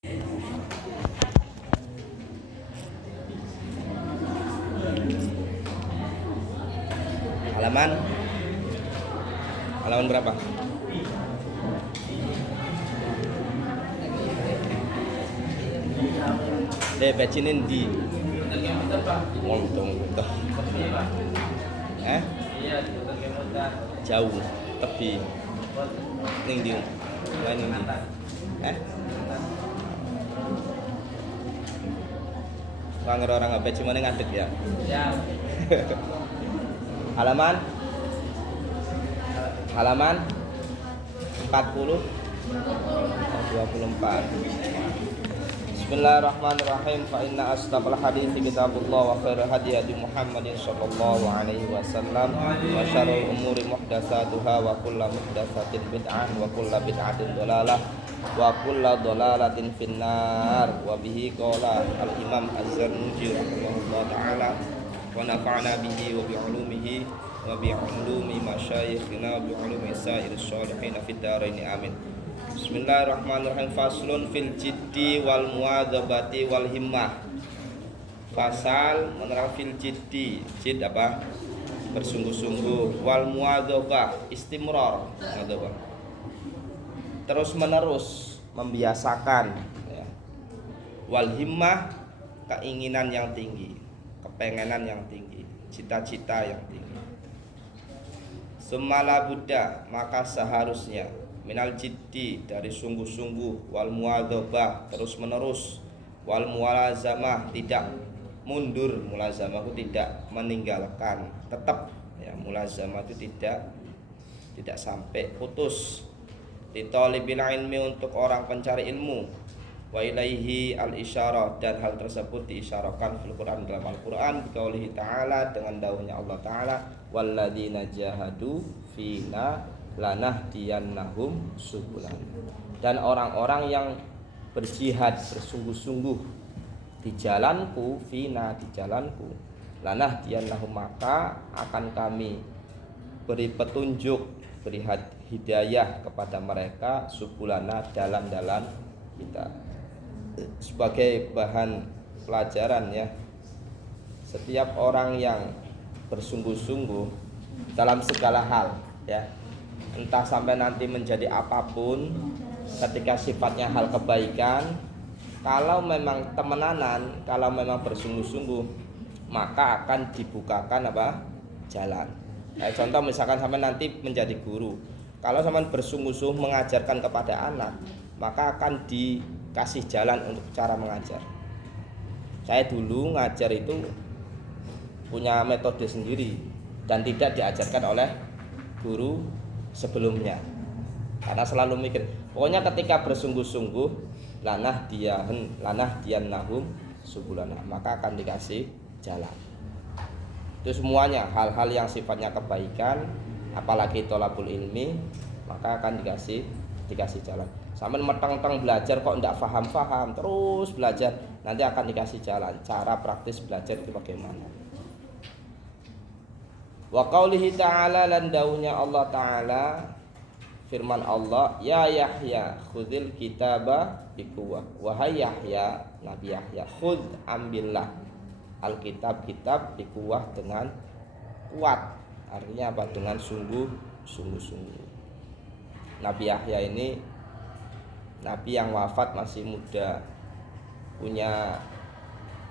Halaman halaman berapa? Bacinin di ngomong jauh tepi ning di lain ning di orang apa cuma ngadeg ya. halaman 40 24. Bismillahirrahmanirrahim. Fa inna asdaqal hadiits kitabullah wa khairul hadi hadi Muhammadin sallallahu alaihi wasallam wa syarrul umuri muhdatsatuha wa kullu muhdatsatin bid'ah wa kullu bid'atin dhalalah wa kullu dhalalatin finnar. Wa bihi qala al-Imam Az-Zarnuji rahimahullah taala wa nafa'na bihi wa bi ulumihi wa bi ulumi masyayikhina wa bi ulumi sa'iris sholihin fid dharain amin. Bismillahirrahmanirrahim. Faslun fil jiddi wal muadzabati wal himmah. Fasal menerang fil jiddi. Jid apa? Bersungguh-sungguh. Wal muadzabah istimrar. Terus menerus, membiasakan ya. Wal himmah, keinginan yang tinggi, kepengenan yang tinggi, cita-cita yang tinggi. Sumala Buddha, maka seharusnya minal jiddi, dari sungguh-sungguh, wal muadzabah, terus menerus, wal mulazamah, tidak mundur. Mulazamah itu tidak meninggalkan, tetap ya. Mulazamah itu tidak sampai putus. Li talibil ilmi, untuk orang pencari ilmu. Wa ilaihi al isyarah, dan hal tersebut diisyarahkan fil Quran, dalam Al-Quran biqaulihi ta'ala, dengan dauhnya Allah Ta'ala, walladzina jahadu fina lanahdiyannahum subulan. Dan orang-orang yang berjihad bersungguh-sungguh di jalanku, fina, di jalanku, lanahdiyannahum, maka akan kami beri petunjuk, beri hidayah kepada mereka, subulana, dalan-dalan kita. Sebagai bahan pelajaran ya, setiap orang yang bersungguh-sungguh dalam segala hal ya, entah sampai nanti menjadi apapun, ketika sifatnya hal kebaikan, kalau memang temenanan, kalau memang bersungguh-sungguh, maka akan dibukakan apa? Jalan. Contoh misalkan sampai nanti menjadi guru, kalau sampai bersungguh-sungguh mengajarkan kepada anak, maka akan dikasih jalan untuk cara mengajar. Saya dulu ngajar itu punya metode sendiri dan tidak diajarkan oleh guru sebelumnya, karena selalu mikir pokoknya ketika bersungguh-sungguh, lanah diyannahum subulana, maka akan dikasih jalan. Itu semuanya hal-hal yang sifatnya kebaikan, apalagi tolabul ilmi, maka akan dikasih jalan. Sampai meteng-meteng belajar kok tidak paham-paham, terus belajar, nanti akan dikasih jalan cara praktis belajar itu bagaimana. Wa qaulihi ta'ala, lan daunya Allah Ta'ala, firman Allah, ya Yahya khudhil kitaba biquwwah. Wahai Yahya, Nabi Yahya, khudh, ambillah alkitab, kitab, biquwwah, dengan kuat. Artinya apa? Dengan sungguh-sungguh. Nabi Yahya ini nabi yang wafat masih muda, punya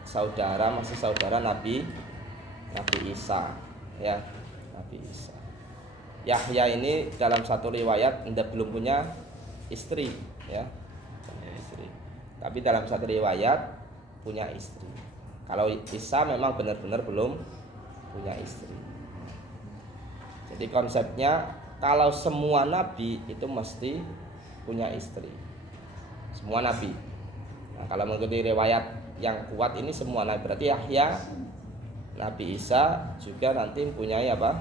saudara, masih saudara Nabi Isa ya, Nabi Isa. Yahya ini dalam satu riwayat belum punya istri ya, tapi dalam satu riwayat punya istri. Kalau Isa memang benar-benar belum punya istri. Jadi konsepnya kalau semua nabi itu mesti punya istri, semua nabi. Nah, kalau mengikuti riwayat yang kuat ini semua nabi, berarti Yahya, Nabi Isa juga nanti punya apa?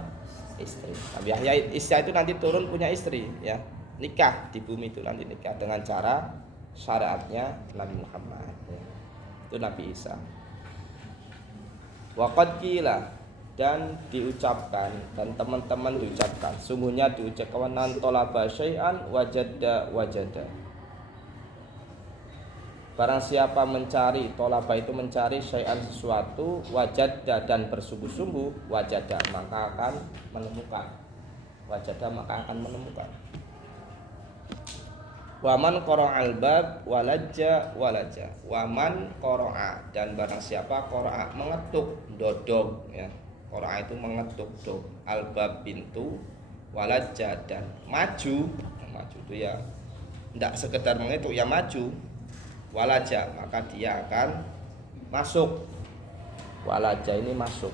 Istri. Nabi Yahya Isa itu nanti turun punya istri ya, nikah di bumi itu, nanti nikah dengan cara syariatnya Nabi Muhammad ya. Itu Nabi Isa. Waqad qila, dan diucapkan, dan teman-teman diucapkan, sungguhnya diucapkan, nan tolaba syai'an wajada. Barang siapa mencari, tolaba itu mencari syai'an sesuatu, wajada dan bersungguh-sungguh, wajada maka akan menemukan. Wajada maka akan menemukan. Waman qara'al bab walaja. Waman qara'a, dan barang siapa qara'a mengetuk, dodong ya. Qara'a itu mengetuk dog, albab pintu, walaja dan maju. Maju itu ya tidak sekedar mengetuk, ya maju. Walaja maka dia akan masuk. Walaja ini masuk.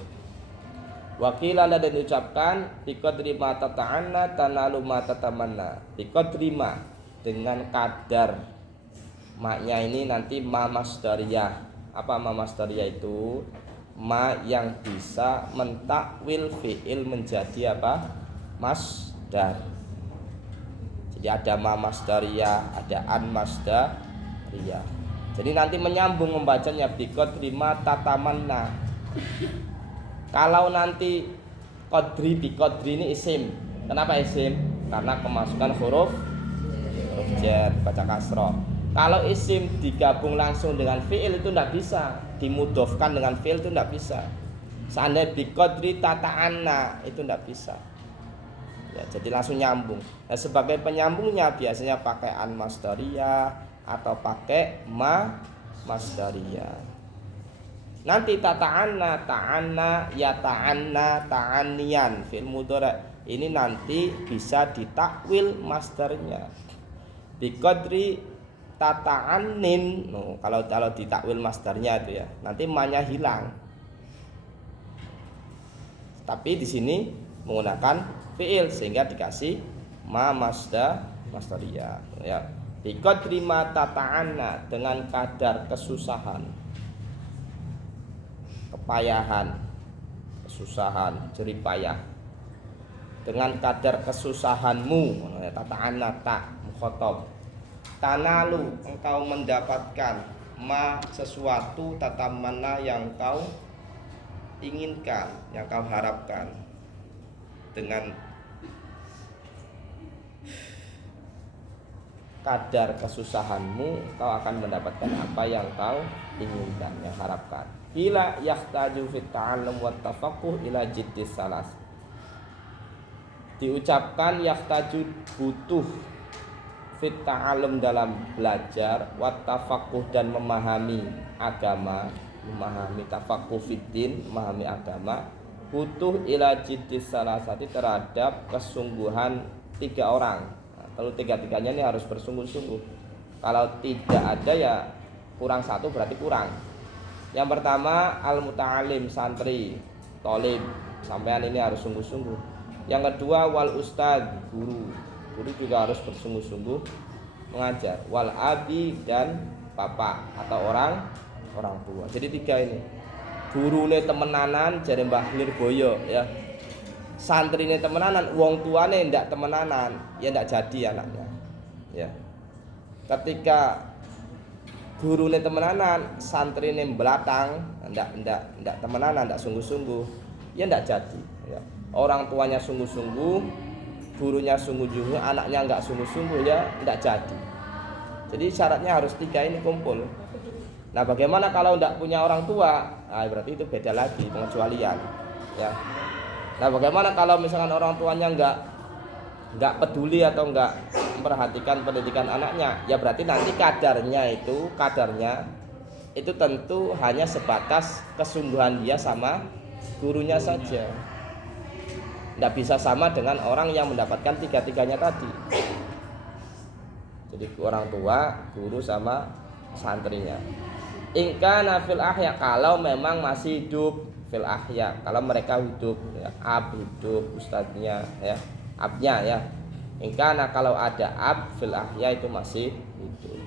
Wakilan dan diucapkan biqadri ma tata'anna tanalu ma tatamanna. Biqadri ma dengan kadar, maknya ini nanti ma masdariyah. Apa ma masdariyah itu? Ma yang bisa mentakwil fi'il menjadi apa? Masdar. Jadi ada ma masdariyah, ada an masdariyah. Jadi nanti menyambung membacanya biqadri ma tatamanna. Kalau nanti qadri biqadri ini isim. Kenapa isim? Karena kemasukan huruf jar, baca kasroh. Kalau isim digabung langsung dengan fi'il itu tidak bisa, dimudofkan dengan fi'il itu tidak bisa. Seandainya biqadri tata'anna itu tidak bisa. Ya, jadi langsung nyambung. Nah, sebagai penyambungnya biasanya pakai an masdariyah atau pakai ma masdariyah. Nanti ta'anna, ya ta'anna, ta'anian fi'il mudhari' ini nanti bisa ditakwil masdarnya. Biqadri tata'annin. Kalau ditakwil masdarnya itu ya, nanti ma-nya hilang. Tapi di sini menggunakan fi'il sehingga dikasih ma masdariyah ya. Biqadri ma tata'anna dengan kadar kesusahan, kepayahan, kesusahan, jeripayah. Dengan kadar kesusahanmu, tata'anna ta mukhatab. Tanalu engkau mendapatkan ma sesuatu tatamana yang kau inginkan, yang kau harapkan. Dengan kadar kesusahanmu kau akan mendapatkan apa yang kau inginkan, yang harapkan. Ila yahtaju fit ta'allum wa tafaqquh ila jiddis salas. Diucapkan yahtaju butuh fit ta'allum dalam belajar, wa tafaqquh dan memahami agama, memahami tafaqquh fiddin, memahami agama, butuh ila jiddis salasati terhadap kesungguhan 3 orang. Kalau tiga-tiganya ini harus bersungguh-sungguh. Kalau tidak ada ya kurang 1 berarti kurang. Yang pertama al-muta'alim, santri, tolib, sampean ini harus sungguh-sungguh. Yang kedua wal ustad, guru. Guru juga harus bersungguh-sungguh mengajar. Wal abi dan bapak atau orang tua. Jadi 3 ini. Gurune temenanan jare Mbah Lirboyo ya. Santrine temenanan, wong tuane ndak temenanan, ya ndak jadi anaknya. Ya. Ketika gurune temenanan, santrine belakang, ndak temenanan, ndak sungguh-sungguh, ya ndak jadi. Ya. Orang tuanya sungguh-sungguh, gurunya sungguh-sungguh, anaknya nggak sungguh-sungguh, ya ndak jadi. Jadi syaratnya harus 3 ini kumpul. Nah, bagaimana kalau ndak punya orang tua? Nah, berarti itu beda lagi, pengecualian. Ya. Nah, bagaimana kalau misalkan orang tuanya nggak peduli atau nggak memperhatikan pendidikan anaknya? Ya berarti nanti kadarnya itu tentu hanya sebatas kesungguhan dia sama gurunya saja. Nggak bisa sama dengan orang yang mendapatkan 3-tiganya tadi. Jadi orang tua, guru sama santrinya. Ingkana fil ahya, kalau memang masih hidup, fil ahya, kalau mereka hidup ya, ab hidup, ustadznya ya, abnya ya. Ingkana kalau ada ab fil ahya itu masih hidup.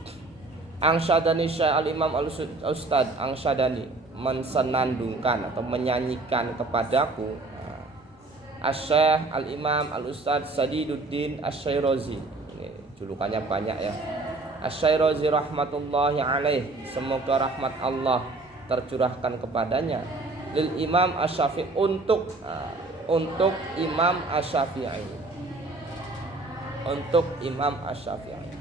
Angsyadani syai'al imam al-ustad, angsyadani mensenandungkan atau menyanyikan kepadaku Asy-Syaikh al-Imam al-Ustad Sadiduddin Asy-Syairazi. Ini julukannya banyak ya. Asy-Syairazi rahmatullahi alaih, semoga rahmat Allah tercurahkan kepadanya. Lil Imam Asy-Syafi'i, untuk Imam Asy-Syafi'i. Untuk Imam Asy-Syafi'i.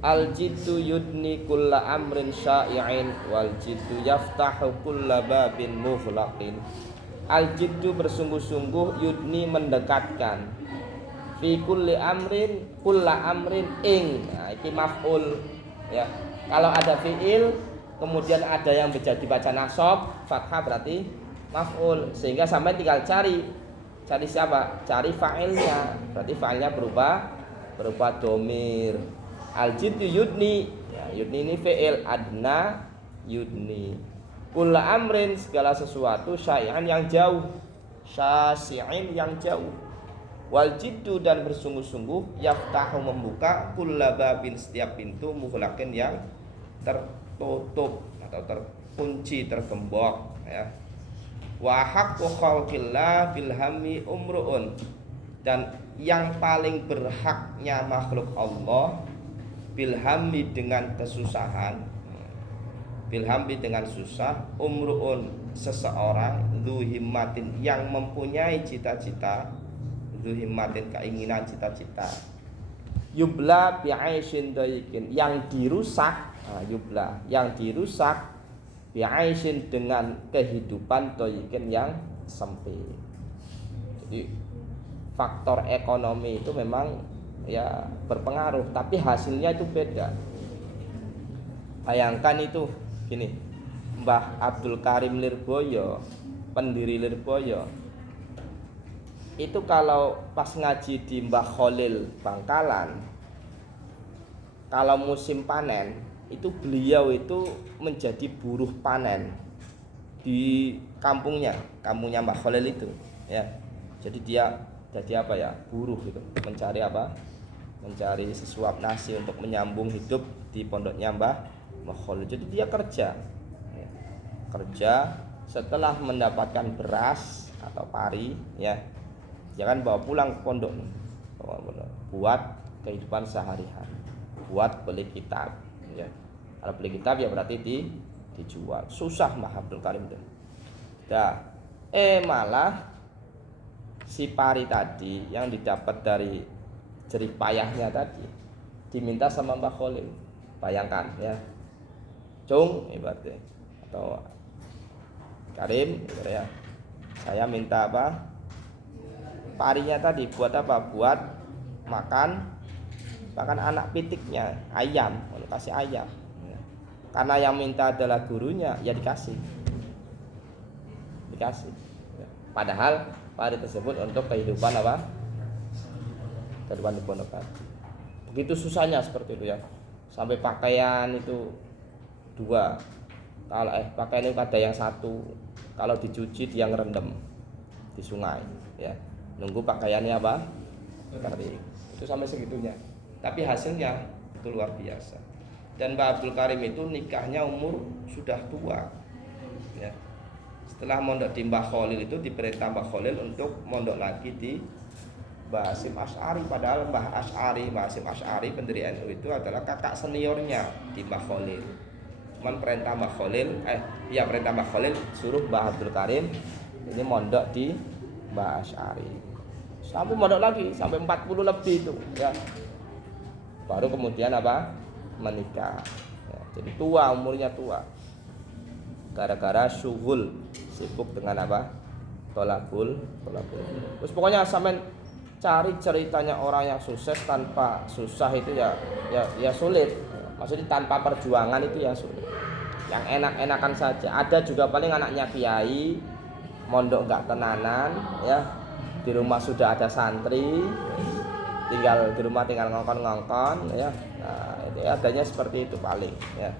Al jiddu yudni kulla amrin sya'i'in wal jiddu yaftahu kulla babin mughlaqin. Al jiddu bersungguh-sungguh, yudni mendekatkan, fi kulli amrin kulla amrin ing. Nah, iki maf'ul ya. Kalau ada fi'il kemudian ada yang dibaca nasab fathah berarti maf'ul, sehingga sampai tinggal cari siapa? Cari fa'ilnya. Berarti fa'ilnya berupa domir. Al jiddu yudni ya, yudni ini fi'il, adna yudni. Kulla amrin segala sesuatu, syai'an yang jauh, syasi'in yang jauh. Wal jiddu dan bersungguh-sungguh, yaftahu membuka, kulla babin setiap pintu, mughlaqin yang tertutup atau terkunci, tergembok ya. Wa haqqu khalqillah bil hammi umruun, dan yang paling berhaknya makhluk Allah bil hammi dengan kesusahan, bil hammi dengan susah, umruun seseorang, dzu himmatin yang mempunyai cita-cita, dzu himmatin keinginan cita-cita, yubla bi aisyin dayikin yang dirusak, yubla yang dirusak bi aisyin dengan kehidupan dayikin yang sempit. Jadi faktor ekonomi itu memang ya berpengaruh, tapi hasilnya itu beda. Bayangkan itu gini, Mbah Abdul Karim Lirboyo, pendiri Lirboyo, itu kalau pas ngaji di Mbah Khalil Bangkalan, kalau musim panen itu beliau itu menjadi buruh panen di kampungnya Mbah Khalil itu ya. Jadi dia jadi apa ya, buruh gitu, mencari apa, mencari sesuap nasi untuk menyambung hidup di pondoknya Mbah Khalil. Jadi dia kerja ya. Kerja setelah mendapatkan beras atau pari ya, jangan bawa pulang ke pondok, buat kehidupan sehari-hari, buat beli kitab ya. Kalau beli kitab ya berarti dijual. Susah Mbah Abdul Karim itu. Nah, malah si pari tadi yang didapat dari jerih payahnya tadi diminta sama Mbah Khalil. Bayangkan ya, Cung ibaratnya atau Karim gitu ya, saya minta apa, parinya tadi buat apa, buat makan anak pitiknya, ayam, kalau kasih ayam. Karena yang minta adalah gurunya, ya dikasih. Padahal pari tersebut untuk kehidupan apa? Kehidupan di pondok tadi. Begitu susahnya seperti itu ya. Sampai pakaian itu dua. Kalau pakaian itu ada yang satu, kalau dicuci dia ngerendam di sungai ya. Nunggu pakaiannya apa? Kering. Itu sampai segitunya. Tapi hasilnya itu luar biasa. Dan Mbah Abdul Karim itu nikahnya umur sudah tua ya. Setelah mondok di Mbah Khalil itu diperintah Mbah Khalil untuk mondok lagi di Mbah Hasyim Asy'ari. Padahal Mbah Hasyim Asy'ari pendiri NU itu adalah kakak seniornya di Mbah Khalil. Cuman perintah Mbah Khalil suruh Mbah Abdul Karim ini mondok di Mbah Asy'ari. Sampai mondok lagi sampai 40 lebih itu ya. Baru kemudian apa? Menikah ya, jadi umurnya tua gara-gara syughul, sibuk dengan apa, tolabul. Terus pokoknya sampai cari ceritanya orang yang sukses tanpa susah itu ya sulit. Maksudnya tanpa perjuangan itu ya sulit. Yang enak-enakan saja. Ada juga paling anaknya kiai, mondok nggak tenanan ya, di rumah sudah ada santri, tinggal di rumah tinggal ngongkon ya. Nah, itu adanya seperti itu paling ya.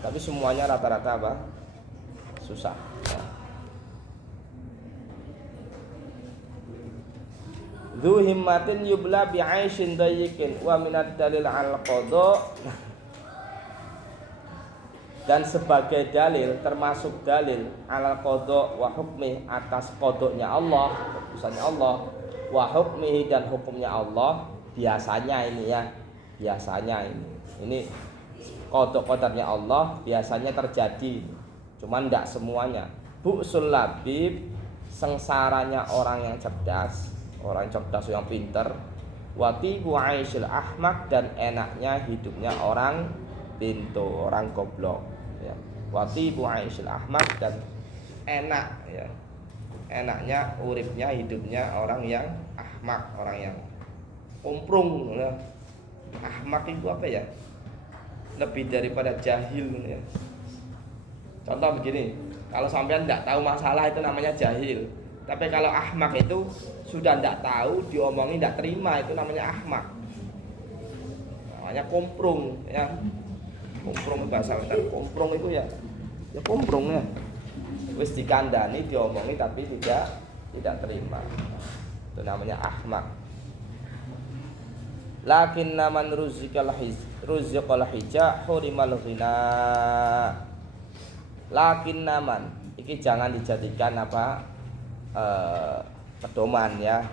Tapi semuanya rata-rata apa? Susah ya. Dzu himmatin yubla bi 'aisyin dayikin wa minad dalil al qada. Dan sebagai dalil, termasuk dalil al qada wa hukmi, atas qadanya Allah, keputusannya Allah, wa hukmihi dan hukumnya Allah. Biasanya ini qada-qadarnya Allah biasanya terjadi, cuman enggak semuanya. Bu'sul labib, sengsaranya orang yang cerdas yang pinter, Watibu aisyil ahmak, dan enaknya hidupnya orang pintu, orang goblok ya. Watibu aisyil ahmak, dan enak ya, enaknya uripnya hidupnya orang yang ahmak, orang yang kumprung ya. Ahmak itu apa ya, lebih daripada jahil ya. Contoh begini, kalau sampean tidak tahu masalah itu namanya jahil. Tapi kalau ahmak itu sudah tidak tahu, diomongin tidak terima, itu namanya ahmak. Namanya komprung ya. Komprung bahasa Medan. Komprung itu ya komprung ya. Wis dikandani diomongin tapi tidak terima. Itu namanya ahmak. Lakin naman ruziqal hija hurimal ghina. Lakin naman iki jangan dijadikan apa pedoman ya.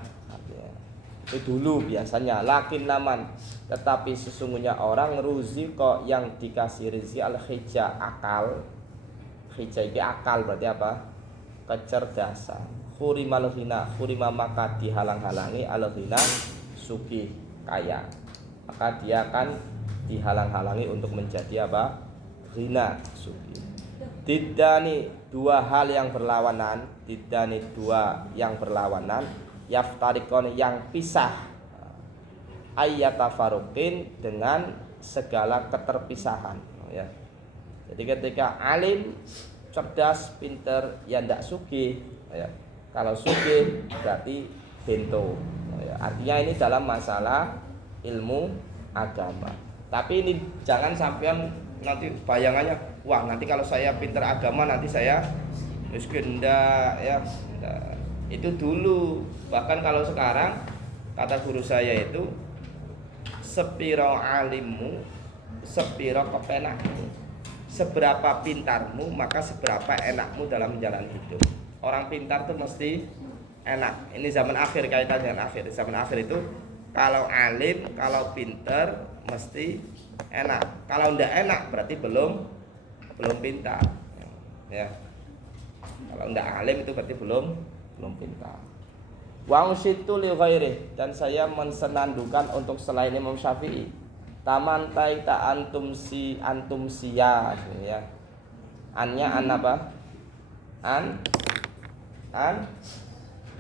Itu dulu biasanya lakin naman, tetapi sesungguhnya orang ruziqa yang dikasih rezeki al hija akal. Hija iki akal berarti apa? Kecerdasan. Hurimal ghina, hurima maka dihalang-halangi al ghina sugih kaya. Maka dia akan dihalang-halangi untuk menjadi apa? Ghina sugih. Didani dua hal yang berlawanan, didani dua yang berlawanan, yaftarikon yang pisah, ayyatafaruqin dengan segala keterpisahan ya. Jadi ketika alim, cerdas, pinter, ya ndak sugih ya. Kalau sugih berarti bento ya. Artinya ini dalam masalah ilmu agama. Tapi ini jangan sampean nanti bayangannya, wah nanti kalau saya pinter agama nanti saya miskin, ndak ya. Ndak. Itu dulu. Bahkan kalau sekarang kata guru saya itu sepiro alimmu, sepiro kepenakmu. Seberapa pintarmu maka seberapa enakmu dalam menjalani hidup. Orang pintar tuh mesti enak. Ini zaman akhir, kaitan dengan akhir. Zaman akhir itu kalau alim, kalau pintar mesti enak. Kalau ndak enak berarti belum pintar. Ya. Kalau ndak alim itu berarti belum pintar. Wa usitu li ghairi, dan saya mensenandungkan untuk selain Imam Syafi'i. Taman taita antum sia ya. Annya an apa? An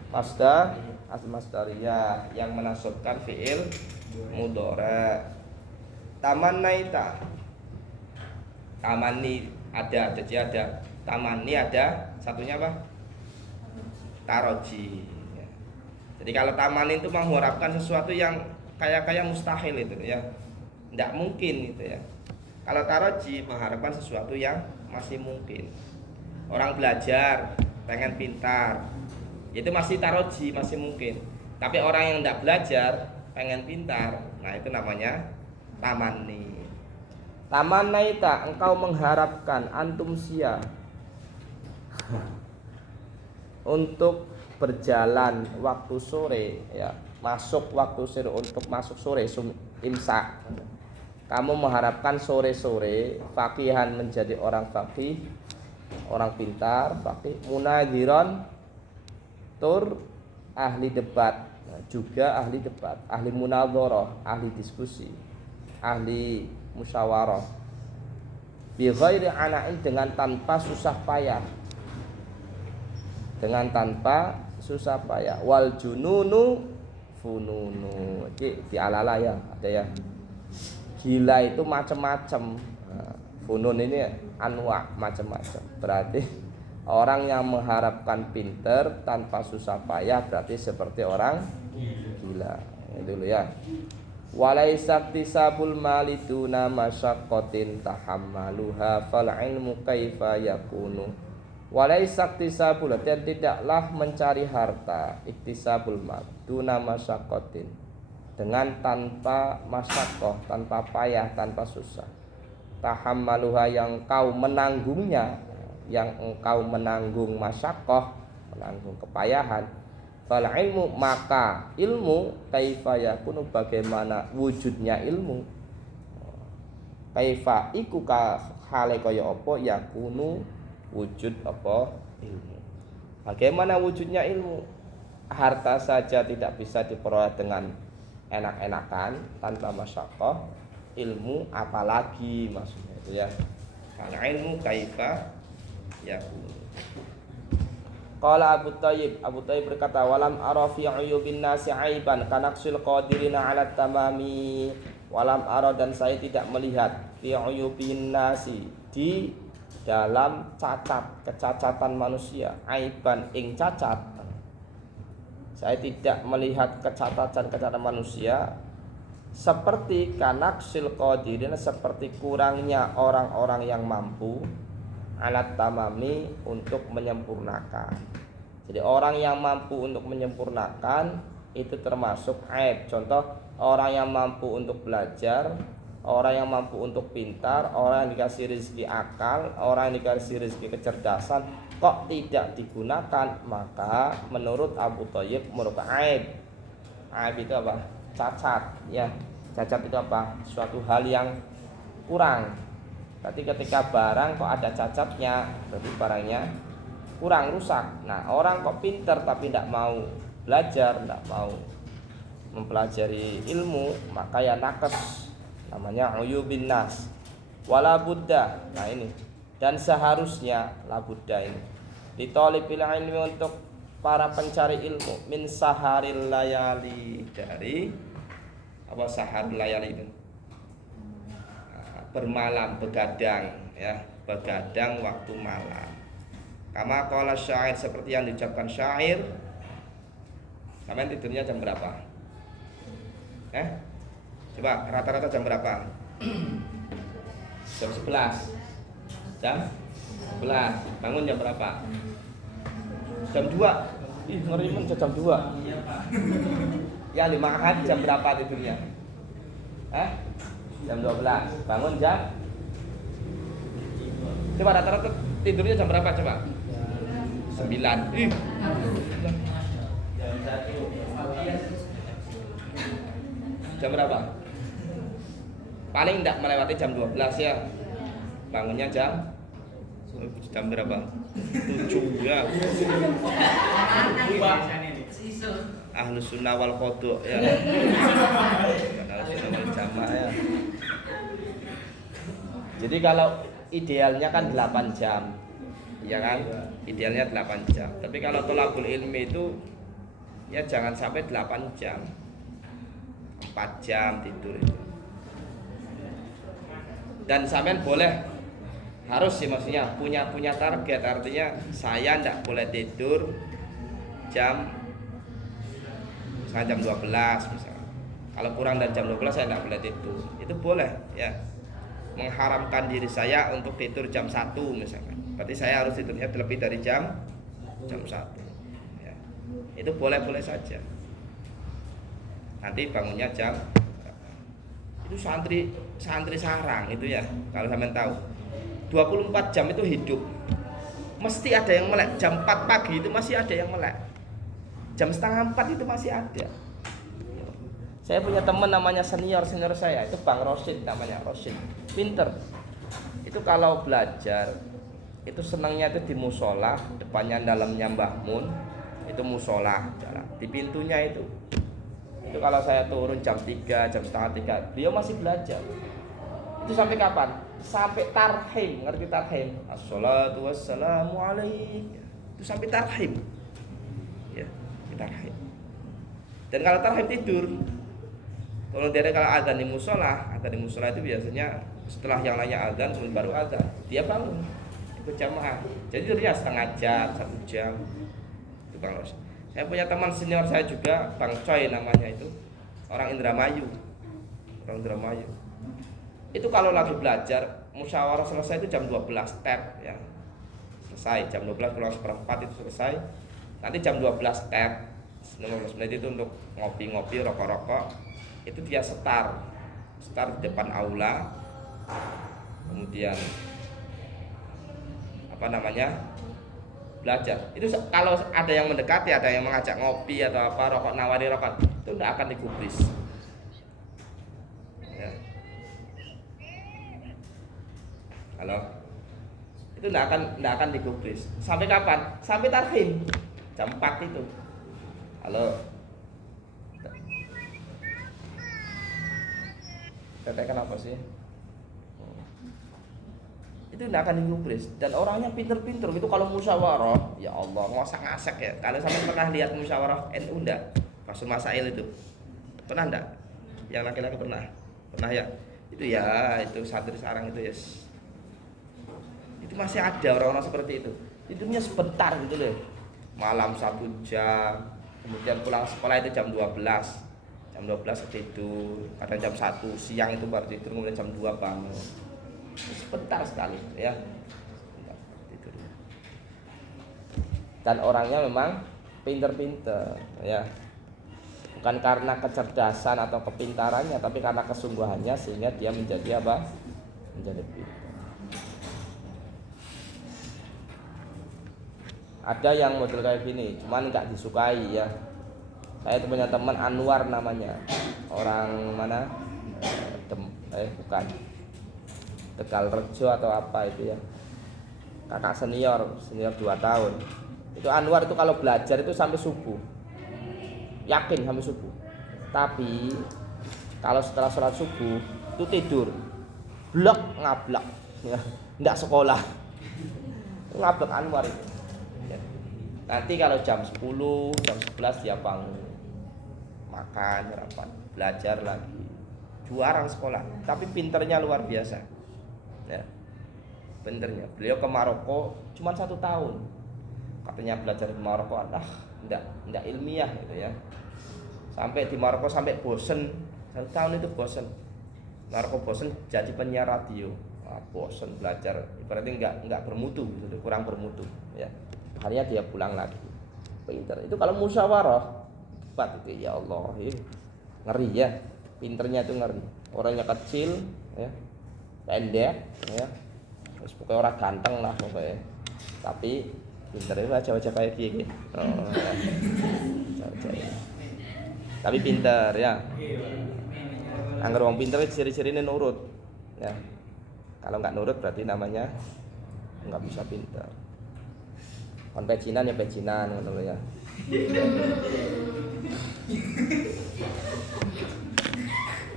masdar masdariyah yang menasabkan fiil mudhari. Tamannaita. Tamani ada, jadi ada. Tamani ada, satunya apa? Taroji. Jadi kalau taman itu mengharapkan sesuatu yang kayak mustahil itu ya, tidak mungkin gitu ya. Kalau taroji mengharapkan sesuatu yang masih mungkin. Orang belajar pengen pintar, itu masih taroji, masih mungkin. Tapi orang yang tidak belajar pengen pintar, nah itu namanya tamani. Tamanaita, engkau mengharapkan antum sia untuk berjalan waktu sore ya, masuk waktu sore, untuk masuk sore imsak. Kamu mengharapkan sore-sore faqihan, menjadi orang faqih, orang pintar, faqih, munadhiron, tur ahli debat, juga ahli debat, ahli munadharah, ahli diskusi, ahli musyawarah. Bi ghairi ana'in, dengan tanpa susah payah. Dengan tanpa susah payah. Wal jununu fununu. Jadi dialala ya, ada ya. Gila itu macam-macam. Funun ini anwa, macam-macam. Berarti orang yang mengharapkan pinter tanpa susah payah berarti seperti orang gila. Ini dulu ya. Walaisa tisabul mali duna masyaqqatin tahammaluha fal ilmu kaifa yakunu. Walaisa iktisabul, dan tidaklah mencari harta, iktisabul mal duna masyaqqatin, dengan tanpa masyaqqah, tanpa payah, tanpa susah. Tahammaluha, yang kau menanggungnya, yang engkau menanggung masyaqqah, menanggung kepayahan. Fal ilmu, maka ilmu, kaifa yakunu, bagaimana wujudnya ilmu. Kaifa iku ka hale kaya apa yakunu, wujud apa ilmu. Bagaimana wujudnya ilmu? Harta saja tidak bisa diperoleh dengan enak-enakan tanpa masyaqqah, ilmu apalagi maksudnya itu ya. Karena ilmu kaifa yakun. Qala Abu Thayyib berkata, walam ara fi uyubin nasi aiban kanaksil qadirina 'ala tamami. Walam ara, dan saya tidak melihat fi uyubin nasi, di dalam kecacatan manusia, aiban ing cacat. Saya tidak melihat kecacatan manusia seperti kanaksil qadirin, seperti kurangnya orang-orang yang mampu alat tamami, untuk menyempurnakan. Jadi orang yang mampu untuk menyempurnakan itu termasuk aib. Contoh, orang yang mampu untuk belajar, orang yang mampu untuk pintar, orang yang dikasih rezeki akal, orang yang dikasih rezeki kecerdasan, kok tidak digunakan, maka menurut Abu Thayyib merupakan aib. Aib itu apa? Cacat, ya. Cacat itu apa? Suatu hal yang kurang. Berarti ketika barang kok ada cacatnya, berarti barangnya kurang, rusak. Nah, orang kok pintar tapi tidak mau belajar, tidak mau mempelajari ilmu, maka ya nakes, namanya uyubin nas. Wala buddha, nah ini, dan seharusnya la buddha ini ditolibil ilmi, untuk para pencari ilmu, min saharil layali, dari apa saharil layali itu, bermalam, begadang, ya, begadang waktu malam. Kama qala syair, seperti yang diucapkan syair. Sampean tidurnya jam berapa? Coba rata-rata jam berapa? Jam 11. Jam 11. Bangun jam berapa? Jam 2. Ih, ngeri men jam 2. Ya, di Ma'had jam berapa tidurnya? Jam 12. Bangun jam? Coba rata-rata tidurnya jam berapa coba? 9. Ih. Jam berapa? Paling tidak melewati jam 12 ya. Bangunnya jam berapa? 7 ya. Ahlus sunnah wal qodok ya. Ahlus sunnah wal jamaah ya. Jadi kalau idealnya kan 8 jam, ya kan? Idealnya 8 jam. Tapi kalau thalabul ilmi itu ya jangan sampai 8 jam. 4 jam tidur itu. Dan sampean boleh, harus sih maksudnya punya target, artinya saya tidak boleh tidur jam misalnya jam 12 misalnya. Kalau kurang dari jam 12 saya tidak boleh tidur. Itu boleh ya. Mengharamkan diri saya untuk tidur jam 1 misalnya. Berarti saya harus tidurnya lebih dari jam 1 ya. Itu boleh-boleh saja. Nanti bangunnya jam itu santri sarang itu ya, kalau sampean tahu 24 jam itu hidup mesti ada yang melek. Jam 4 pagi itu masih ada yang melek, jam setengah 4 itu masih ada. Saya punya teman namanya senior saya, itu Bang Rosid namanya, Rosid, pinter. Itu kalau belajar itu senangnya itu di musola, depannya dalamnya Mbah Mun, itu musola jalan di pintunya itu kalau saya turun jam 3, jam setengah 3, beliau masih belajar. Itu sampai kapan? Sampai tarhim, ngerti tarhim? Assalatu wassalamu alaik. Itu sampai tarhim. Ya, tarhim. Dan kalau tarhim tidur. Kalau dia kalau adzan di musola itu biasanya setelah yang lainnya adzan kemudian baru adzan, dia bangun ikut jamaah. Jadi tidurnya setengah jam, 1 jam. Itu Bang Ros. Saya punya teman senior saya juga, Bang Coy namanya, itu orang Indramayu. Itu kalau lagi belajar musyawarah selesai itu jam 12 tab ya. Selesai jam 12 kurang seperempat itu selesai. Nanti jam 12 tab 15 menit itu untuk ngopi-ngopi, rokok-rokok. Itu dia start di depan aula. Kemudian belajar. Itu kalau ada yang mendekati, ada yang mengajak ngopi atau apa, rokok, nawari rokok, itu tidak akan digubris ya. Halo, itu tidak akan digubris. Sampai kapan? Sampai tarhim jam 4 itu. Halo, tetekan apa sih? Itu tidak akan digubris dan orangnya pinter-pinter gitu. Kalau musyawarah, ya Allah, ngosak ngasak ya. Kalau sampai pernah lihat musyawarah NU enggak? Rasul Masail itu pernah enggak? Yang laki-laki pernah ya? Itu ya, itu santri sarang itu ya. Itu masih ada orang-orang seperti itu. Tidurnya sebentar gitu loh. Malam 1 jam, kemudian pulang sekolah itu jam 12. Jam 12 tidur, kadang jam 1 siang itu baru tidur, kemudian jam 2 bangun. Sebentar sekali ya. Tidur. Dan orangnya memang pinter-pinter ya. Bukan karena kecerdasan atau kepintarannya, tapi karena kesungguhannya sehingga dia menjadi apa? Menjadi pintar. Ada yang model kayak gini, cuman nggak disukai ya. Saya itu punya teman Anwar namanya, orang mana? Bukan Tegal Rejo atau apa itu ya. Kakak senior 2 tahun. Itu Anwar itu kalau belajar itu sampai subuh. Yakin sampai subuh. Tapi kalau setelah sholat subuh itu tidur. Blok ngablak. Ya, enggak sekolah. Ngablak Anwar itu. Ya. Nanti kalau jam 10, jam 11 dia bangun. Makan, sarapan, belajar lagi. Juarang sekolah, tapi pinternya luar biasa. Ya, benernya beliau ke Maroko cuma 1 tahun, katanya belajar di Maroko enggak ilmiah gitu ya, sampai di Maroko sampai bosen 1 tahun itu bosen. Maroko bosen jadi penyiar radio, bosen belajar berarti enggak bermutu gitu, kurang bermutu ya, akhirnya dia pulang lagi. Pinter itu kalau musyawarah debat itu ya Allah ya. Ngeri ya, pinternya itu ngeri, orangnya kecil ya, pendek ya, terus pokoknya orang ganteng lah pokoknya, tapi pinter itu aja kayak gini. Ya. Tapi pinter ya. Angger wong pinter ciri-cirine nurut ya. Kalau nggak nurut berarti namanya nggak bisa pinter. Kon pecinan ya pecinan ngono ya.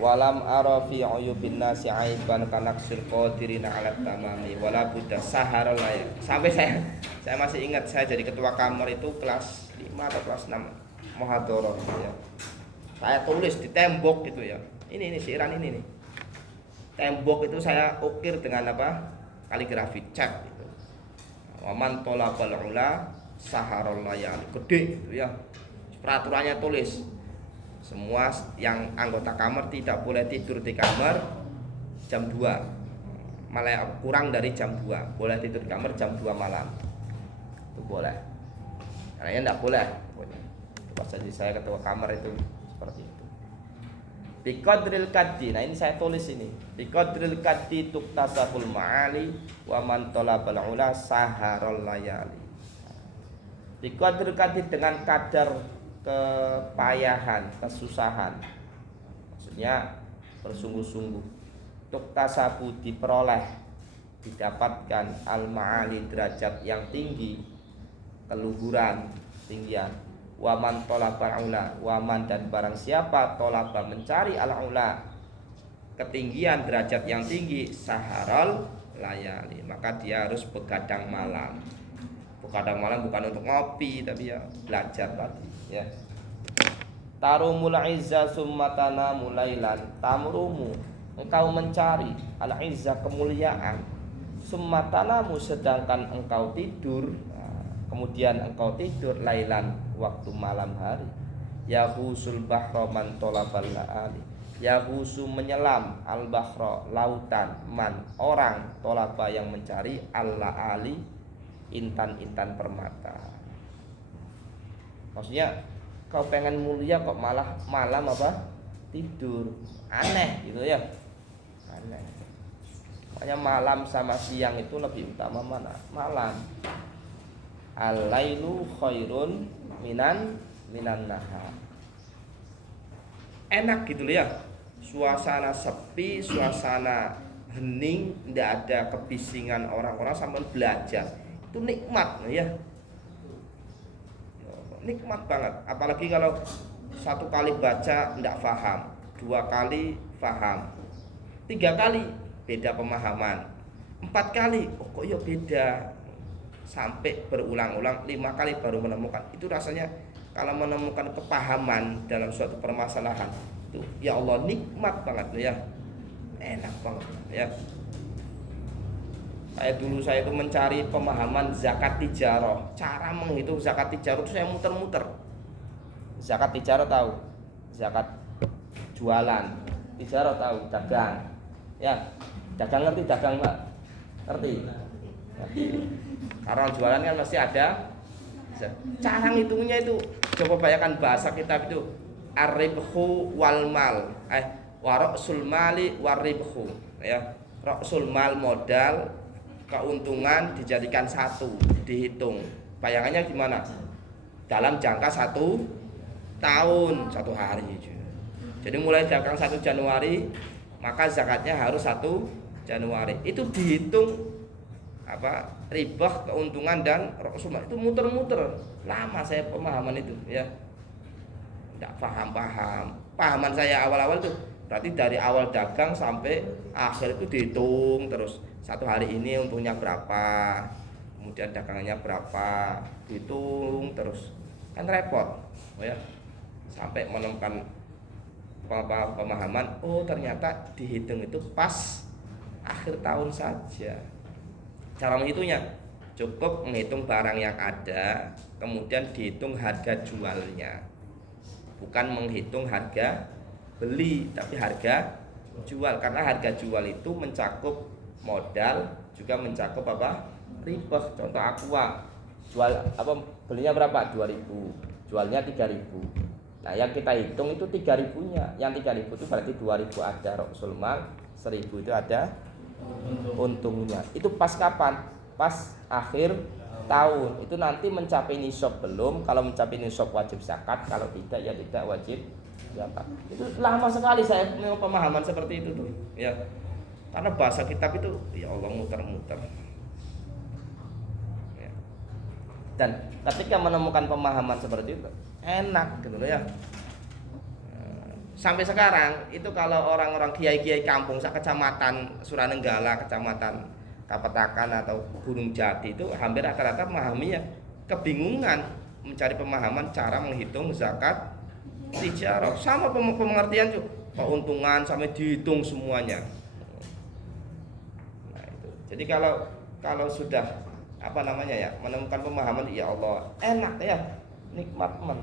Walam ara fi uyubin nasi aiban kanaksil qadirina ala tamami wala buddha saharul layl. Sampai saya masih ingat, saya jadi ketua kamar itu kelas 5 atau kelas 6 muhadharah ya. Saya tulis di tembok gitu ya. Ini siiran ini nih. Tembok itu saya ukir dengan apa? Kaligrafi cat gitu. Wa man talabal ula saharul layl. Gede gitu ya. Peraturannya tulis. Semua yang anggota kamar tidak boleh tidur di kamar jam 2, malah kurang dari jam 2. Boleh tidur di kamar jam 2 malam. Itu boleh. Karena enggak boleh. Pas jadi saya ketua kamar itu seperti itu. Biqadril kaddi. Nah ini saya tulis ini. Biqadril kaddi tuktasabul ma'ali wa man talabal ula saharul layali. Biqadril kaddi dengan kadar kepayahan, kesusahan, maksudnya bersungguh-sungguh. Tuktasabu diperoleh, didapatkan al-ma'ali derajat yang tinggi, keluhuran, tinggian. Waman tolabal ula, waman dan barang siapa tolaba mencari al-ula, ketinggian derajat yang tinggi, saharol layali, maka dia harus begadang malam. Begadang malam bukan untuk ngopi tapi ya belajar tadi ya. Tarumul izza summatana mulailan, tamrumu engkau mencari al izza kemuliaan, summatanamu sedangkan engkau tidur, kemudian engkau tidur lailan waktu malam hari. Yahusul bahra man tolabal laali, yahusu menyelam al bahra lautan, man orang tolaba yang mencari al laali intan-intan permata. Maksudnya kau pengen mulia kok malah malam apa? Tidur. Aneh gitu ya. Aneh. Makanya malam sama siang itu lebih utama mana? Malam. Al-lailu khairun minan nahar. Enak gitu loh ya. Suasana sepi, suasana hening, tidak ada kebisingan orang-orang sambil belajar. Itu nikmat ya. Nikmat banget. Apalagi kalau 1 kali baca tidak paham, 2 kali paham, 3 kali beda pemahaman, 4 kali kok ya beda, sampai berulang-ulang 5 kali baru menemukan. Itu rasanya kalau menemukan kepahaman dalam suatu permasalahan itu ya Allah nikmat banget ya, enak banget ya. Saya itu mencari pemahaman zakat tijarah, cara menghitung zakat tijarah itu saya muter-muter. Zakat tijarah tahu, zakat jualan, tijarah tahu, dagang. Ya, dagang ngerti dagang Mbak? Ngerti? Ngerti. Karena jualan kan masih ada. Cara ngitungnya itu coba bayangkan bahasa kitab itu ar-ribhu wal mal, wa ra'sul mali war ribhu ya. Ra'sul mal modal, keuntungan dijadikan satu, dihitung. Bayangannya gimana? Dalam jangka 1 tahun, 1 hari. Jadi mulai dagang 1 Januari, maka zakatnya harus 1 Januari. Itu dihitung ribah, keuntungan dan ra'sul mal. Itu muter-muter. Lama saya pemahaman itu ya. Enggak paham. Pahaman saya awal-awal itu berarti dari awal dagang sampai akhir itu dihitung terus. 1 hari ini untungnya berapa, kemudian dagangannya berapa, dihitung terus. Kan repot ya. Sampai menemukan pemahaman, oh ternyata dihitung itu pas akhir tahun saja. Cara menghitungnya cukup menghitung barang yang ada, kemudian dihitung harga jualnya. Bukan menghitung harga beli, tapi harga jual. Karena harga jual itu mencakup modal, juga mencakup ribah. Contoh aqua, jual belinya berapa? 2.000, jualnya 3.000. Nah, yang kita hitung itu 3.000-nya. Yang 3.000 itu berarti 2.000 ada ra'sul mal, 1.000 itu ada untungnya. Itu pas kapan? Pas akhir tahun. Itu nanti mencapai nisab belum. Kalau mencapai nisab wajib zakat, kalau tidak ya tidak wajib zakat. Itu lama sekali saya punya pemahaman seperti itu tuh ya. Karena bahasa kitab itu ya Allah muter-muter ya. Dan ketika menemukan pemahaman seperti itu enak gitu ya. Sampai sekarang itu kalau orang-orang kiai-kiai kampung sak kecamatan Suranenggala, kecamatan Kapetakan atau Gunung Jati itu hampir rata-rata memahaminya kebingungan mencari pemahaman cara menghitung zakat tijarah. Sama pengertian tuh, keuntungan sampai dihitung semuanya. Nah, itu. Jadi kalau sudah menemukan pemahaman ya Allah enak ya, nikmat man.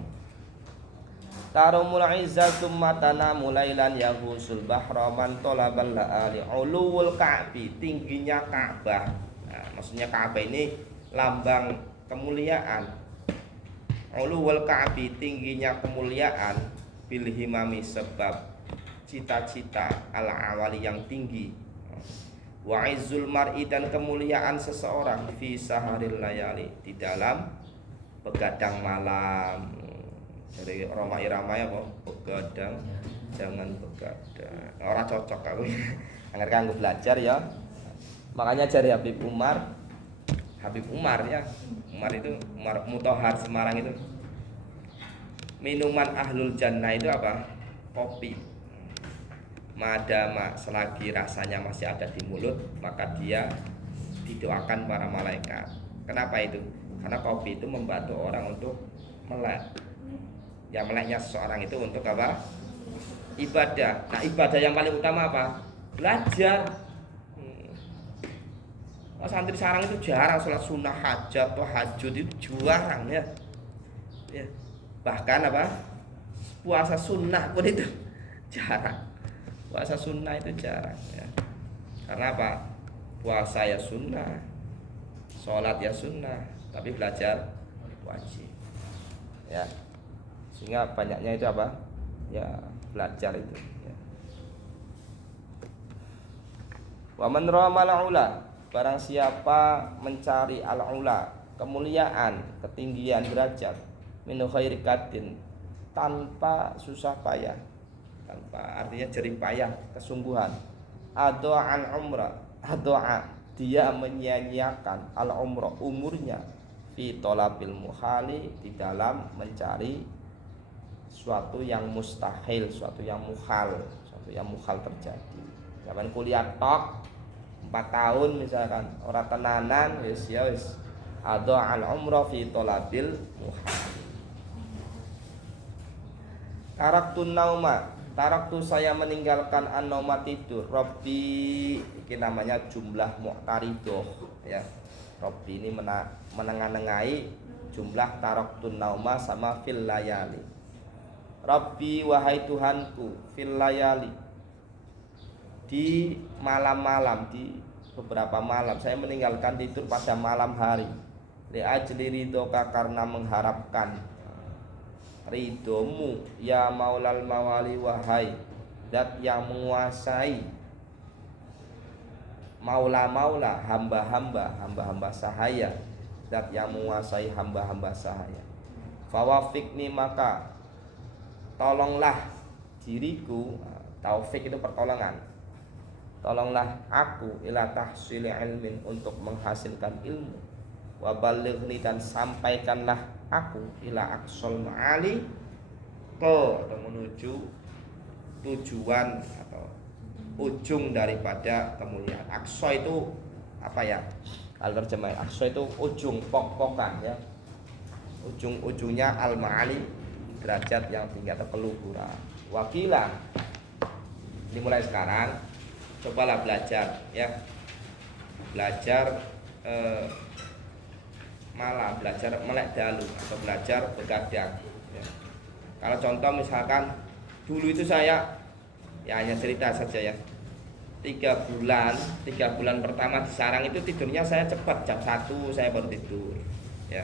Tarumul izzatu matana mulailan yahusul bahra man talabal laali ulul ka'bi, tingginya Ka'bah. Nah, maksudnya Ka'bah ini lambang kemuliaan. Ulul ka'bi, tingginya kemuliaan, bil himami sebab cita-cita ala awali yang tinggi. Wa izzul mar'i, dan kemuliaan seseorang fi saharil layali, di dalam begadang malam. Dari Roma Irama ya kok begadang, jangan begadang. Orang cocok aku. Angger kanggo belajar ya. Makanya cari Habib Umar ya. Umar itu Umar Mutahar Semarang itu. Minuman ahlul jannah itu apa? Kopi. Madama, selagi rasanya masih ada di mulut, maka dia didoakan para malaikat. Kenapa itu? Karena kopi itu membantu orang untuk melek. Ya meleknya seseorang itu untuk apa? Ibadah. Nah, ibadah yang paling utama apa? Belajar. Santri sarang itu jarang sholat sunnah, hajat atau hajud itu jarang ya. Bahkan puasa sunnah pun itu jarang. Puasa sunnah itu jarang ya. Karena apa? Puasa ya sunnah, sholat ya sunnah, tapi belajar wajib ya. Sehingga banyaknya itu ya belajar itu ya. Wa man ramal ula, barang siapa mencari al-ula, kemuliaan, ketinggian derajat, min khairi kadin, tanpa susah payah, tanpa artinya jerih payah, kesungguhan. Adoa al-umrah, dia menyia-nyiakan al-umrah, umurnya, fi tolabil muhali, di dalam mencari suatu yang mustahil, suatu yang muhal terjadi Zaman kuliah tok 4 tahun misalkan ora tenanan wis ya wis adha al umrah fi talabil muhal. Taraktu nauma, taraktu saya meninggalkan an-nauma tidur. Robbi ini namanya jumlah mu'taridoh ya. Robbi ini menengahi jumlah taraktu nauma sama fil layali. Robbi wahai Tuhanku fil layali, di malam-malam, di beberapa malam saya meninggalkan tidur pada malam hari. Li ajli ridhoka, karena mengharapkan ridhomu ya maulal mawali, wahai zat yang menguasai maula-maula, hamba-hamba sahaya, zat yang menguasai hamba-hamba sahaya. Fawafikni, maka tolonglah diriku. Taufik itu pertolongan. Tolonglah aku ila tahsili ilmin, untuk menghasilkan ilmu. Wa balighni, dan sampaikanlah aku ila aqsal ma'ali, ke atau menuju tujuan atau ujung daripada kemuliaan. Aqsa itu apa ya? Al-terjemah aqsa itu ujung, pok-pokan ya. Ujung-ujungnya al-ma'ali, derajat yang tinggi atau keluhuran. Wakilah, dimulai sekarang cobalah belajar ya. Belajar malah belajar melek dalu atau belajar begadang ya. Kalau contoh misalkan dulu itu saya ya hanya cerita saja ya, 3 bulan pertama di sarang itu tidurnya saya cepat, jam 1 saya baru tidur ya,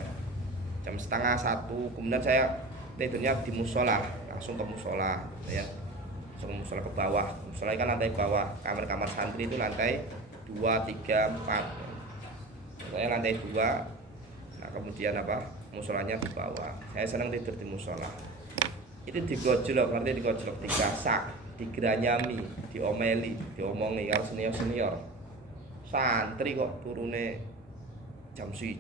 jam setengah 1 kemudian saya tidurnya di musola, langsung ke musola ya, langsung musola ke bawah. Musola kan lantai bawah, kamar-kamar santri itu lantai 2, 3, 4. Saya lantai 2. Nah, kemudian musolanya di bawah. Saya senang tidur di musola. Itu digojlok, artinya digojlok, digasak, digeranyami, diomeli, diomongi kalau senior-senior. Santri kok turune jam 1.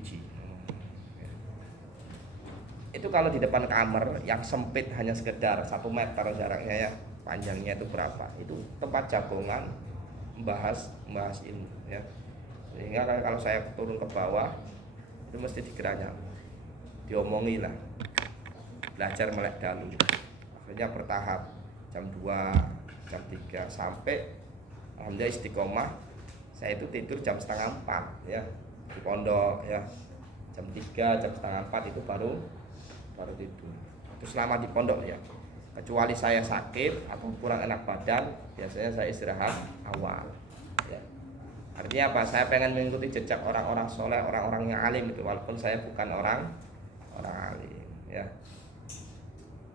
Itu kalau di depan kamar yang sempit hanya sekedar 1 meter jaraknya ya, panjangnya itu berapa? Itu tempat jagongan membahas ilmu ya. Sehingga kalau saya turun ke bawah itu mesti digeranya, diomongi lah, belajar melek dalu. Akhirnya bertahap, jam 2, jam 3 sampai alhamdulillah istiqomah. Saya itu tidur jam setengah 4 ya di pondok ya, jam 3, jam setengah 4 itu baru tidur. Itu selama di pondok ya, kecuali saya sakit atau kurang enak badan, biasanya saya istirahat awal ya. Artinya apa? Saya pengen mengikuti jejak orang-orang soleh, orang-orang yang alim itu, walaupun saya bukan orang alim ya.